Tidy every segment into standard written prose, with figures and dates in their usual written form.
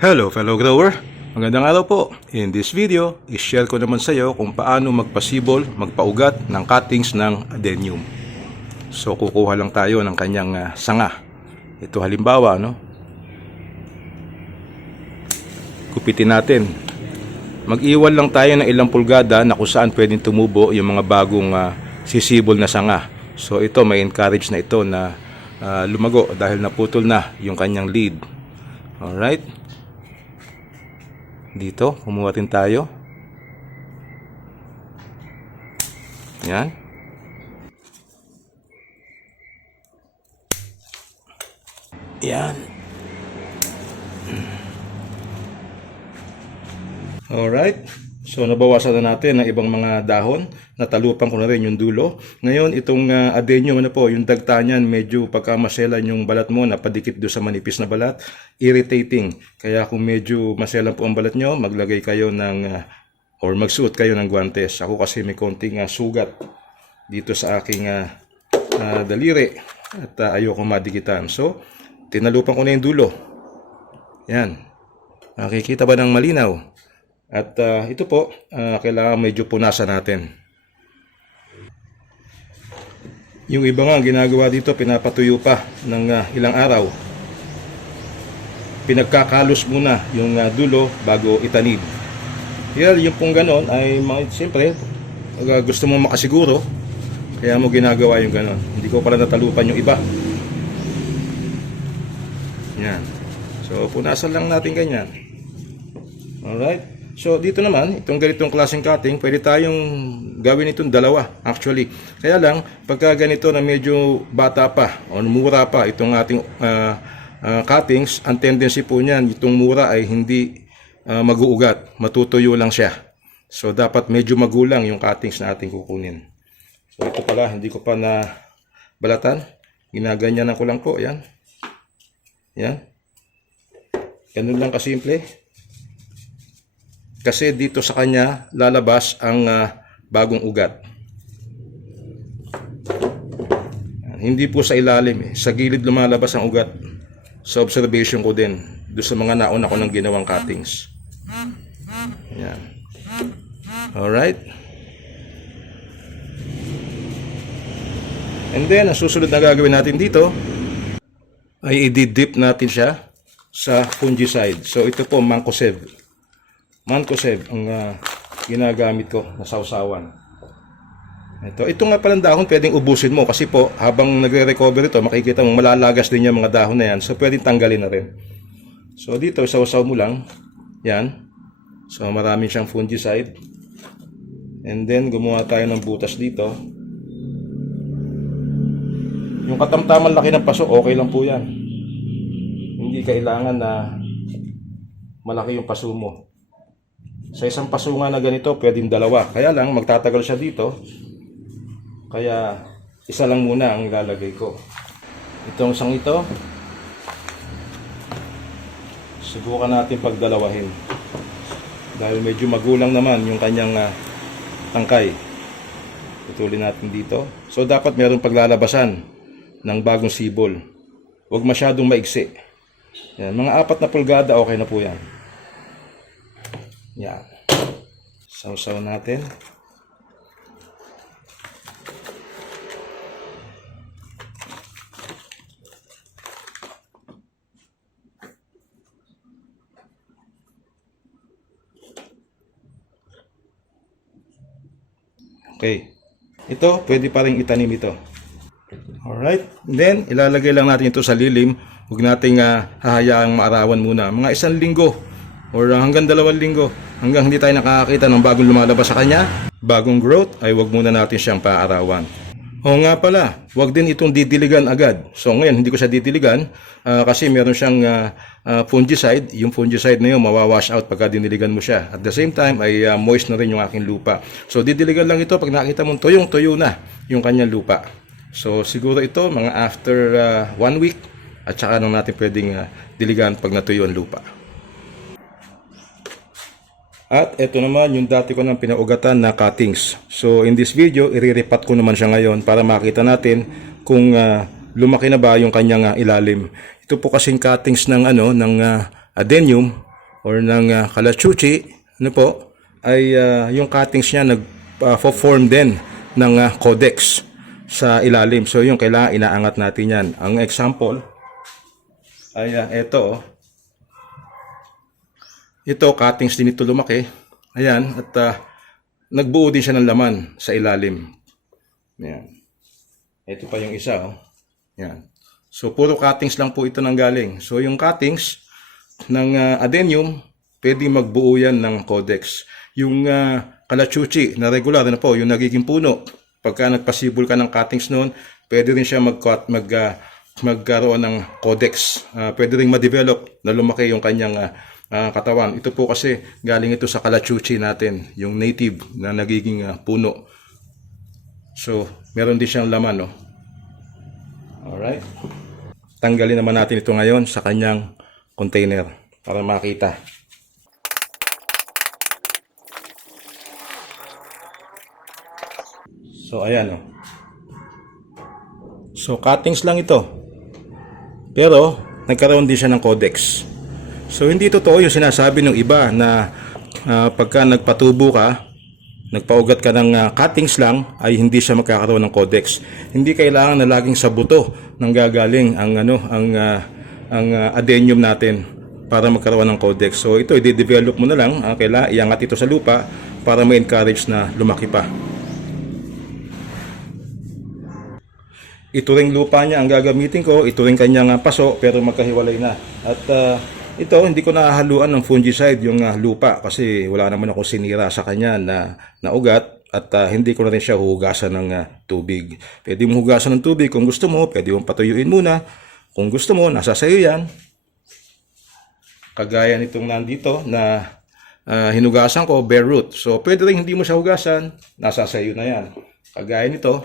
Hello fellow grower, magandang araw po. In this video, i-share ko naman sa iyo kung paano magpasibol, magpaugat ng cuttings ng adenium. So kukuha lang tayo ng kanyang sanga. Ito halimbawa, no? Kupitin natin. Mag-iwan lang tayo ng ilang pulgada na kung saan pwedeng tumubo yung mga bagong sisibol na sanga. So ito, may encourage na ito na lumago dahil naputol na yung kanyang lead. Alright. Dito, kumuha rin tayo. Yan. Yan. Alright. So, nabawasan na natin ng ibang mga dahon. Natalupan ko na rin yung dulo. Ngayon, itong adenium, yung dagta niyan, medyo pagkamaselan yung balat mo, napadikit doon sa manipis na balat, irritating. Kaya kung medyo maselan po ang balat nyo, maglagay kayo ng, or magsuot kayo ng guantes. Ako kasi may konting sugat dito sa aking daliri at ayoko madikitan. So, tinalupan ko na yung dulo. Yan. Nakikita ba ng malinaw? At ito po, kailangan medyo punasan natin. Yung iba nga ginagawa dito, pinapatuyo pa ng ilang araw. Pinagkakalos muna yung dulo bago itanid. Yung pong ganon ay siyempre, gusto mo makasiguro, kaya mo ginagawa yung ganon. Hindi ko pala natalupan yung iba. Yan. So, punasan lang natin ganyan. Alright. So dito naman, itong ganitong klaseng cutting, pwede tayong gawin itong dalawa actually. Kaya lang, pagka ganito na medyo bata pa o mura pa itong ating cuttings, ang tendency po niyan, itong mura ay hindi mag-uugat, matutuyo lang siya. So dapat medyo magulang yung cuttings na ating kukunin. So ito pala, hindi ko pa na balatan. Ginaganyanan ko lang po, yan. Yan. Ganun lang kasimple. Kasi dito sa kanya lalabas ang bagong ugat. Hindi po sa ilalim, sa gilid lumalabas ang ugat. Sa observation ko din, doon sa mga nauna ko ng ginawang cuttings. Yan. Alright. And then, ang susunod na gagawin natin dito, ay i-dip natin siya sa fungicide. So ito po, Mancozeb. Mancozeb ang ginagamit ko na sausawan. Ito nga palang dahon pwedeng ubusin mo kasi po habang nagre-recover ito makikita mo malalagas din yung mga dahon na yan. So pwedeng tanggalin na rin. So dito sausaw mo lang. Yan. So marami siyang fungicide. And then gumawa tayo ng butas dito. Yung katamtaman laki ng paso okay lang po yan. Hindi kailangan na malaki yung paso mo. Sa isang pasunga na ganito, pwedeng dalawa. Kaya lang, magtatagal siya dito. Kaya, isa lang muna ang ilalagay ko. Itong isang ito, subukan natin pagdalawahin. Dahil medyo magulang naman yung kanyang tangkay. Putulin natin dito. So, dapat mayroong paglalabasan ng bagong sibol. Huwag masyadong maigsi. Yan, mga 4 na pulgada, okay na po yan. Yan. Sausaw natin. Okay. Ito, pwede pa rin itanim ito. Alright. Then, ilalagay lang natin ito sa lilim. Huwag nating hahayaang maarawan muna. Mga 1 linggo or hanggang 2 linggo hanggang hindi tayo nakakakita ng bagong lumalabas sa kanya, bagong growth, ay wag muna natin siyang paarawan. O nga pala, wag din itong didiligan agad. So ngayon hindi ko siya didiligan kasi meron siyang fungicide. Yung fungicide na yun mawawash out pagka diniligan mo siya. At the same time ay moist na rin yung aking lupa. So didiligan lang ito pag nakita mong tuyong-tuyo na yung kanyang lupa. So siguro ito mga after 1 week at saka nang natin pwedeng diligan pag natuyo ang lupa. At ito naman yung dati ko nang pinaugatan na cuttings. So in this video, iriripat ko naman siya ngayon para makita natin kung lumaki na ba yung kanyang ilalim. Ito po kasing cuttings ng adenium or ng kalachuchi, ano po, ay yung cuttings niya nag-form din ng codex sa ilalim. So yung kailangan inaangat natin yan. Ang example ay ito. Ito, cuttings din ito lumaki. Ayan, at nagbuo din siya ng laman sa ilalim. Ayan. Ito pa yung isa. Ayan. So puro cuttings lang po ito nanggaling. So yung cuttings ng adenium, pwede magbuo yan ng codex. Yung kalachuchi na regular na po, yung nagiging puno, pagka nagpasibol ka ng cuttings noon, pwede rin siya magkaroon ng codex. Pwede rin ma-develop na lumaki yung kanyang katawan. Ito po kasi galing ito sa kalachuchi natin, yung native na nagiging puno. So meron din siyang laman, no? Alright. Tanggalin naman natin ito ngayon sa kanyang container para makita. So ayan, oh. So cuttings lang ito. Pero nagkaroon din siya ng codex. So hindi totoo yung sinasabi ng iba na pagka nagpatubo ka, nagpaugat ka ng cuttings lang ay hindi siya magkakaroon ng codex. Hindi kailangan na laging sa buto nang gagaling ang adenium natin para magkaroon ng codex. So ito i-develop mo na lang, kailangan iangat ito sa lupa para ma-encourage na lumaki pa. Ito ring lupa niya ang gagamitin ko, ito ring kanyang paso pero magkahiwalay na. At ito, hindi ko nahaluan ng fungicide yung lupa kasi wala naman ako sinira sa kanya na ugat at hindi ko na rin siya hugasan ng tubig. Pwede mo hugasan ng tubig kung gusto mo, pwede mong patuyuin muna. Kung gusto mo, nasa sayo yan. Kagaya nitong nandito na hinugasan ko, bare root. So, pwede rin hindi mo siya hugasan, nasa sayo na yan. Kagaya nito,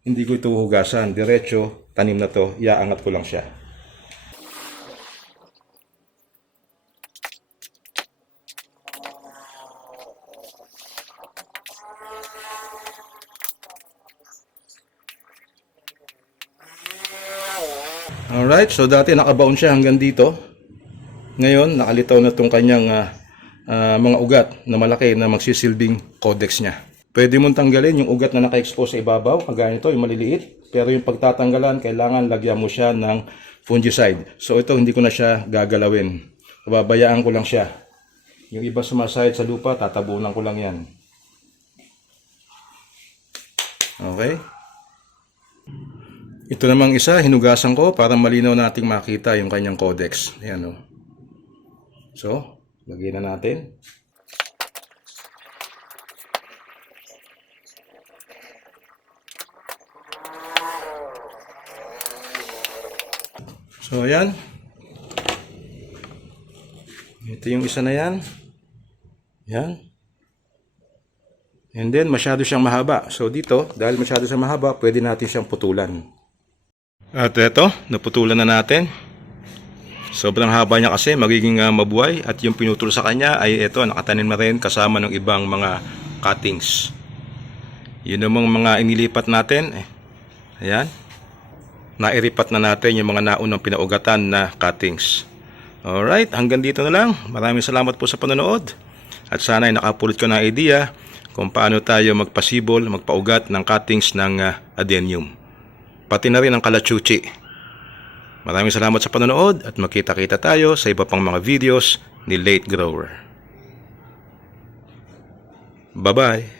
hindi ko ito hugasan, diretso, tanim na to, iaangat ko lang siya. Alright, so dati nakabaon siya hanggang dito. Ngayon, nakalitaw na itong kanyang mga ugat na malaki na magsisilbing codex niya. Pwede mong tanggalin yung ugat na naka-expose sa ibabaw, kagaya nito, yung maliliit. Pero yung pagtatanggalan, kailangan lagyan mo siya ng fungicide. So ito, hindi ko na siya gagalawin. Babayaan ko lang siya. Yung iba sumasahid sa lupa, tatabunan ko lang yan. Okay? Ito namang isa, hinugasan ko para malinaw nating makita yung kanyang codex. Ayan, o. So, lagyan na natin. So, ayan. Ito yung isa na yan. Ayan. And then, masyado siyang mahaba. So, dito, dahil masyado siyang mahaba, pwede natin siyang putulan. At ito, naputulan na natin. Sobrang haba niya kasi, magiging mabuhay. At yung pinutol sa kanya ay ito, nakatanim na rin kasama ng ibang mga cuttings. Yun namang mga inilipat natin. Ayan. Nairipat na natin yung mga naunang pinaugatan na cuttings. Alright, hanggang dito na lang. Maraming salamat po sa panonood. At sana ay nakapulot ko ng idea kung paano tayo magpasibol, magpaugat ng cuttings ng adenium. Pati na rin ang kalachuchi. Maraming salamat sa panonood at magkita-kita tayo sa iba pang mga videos ni Late Grower. Bye-bye!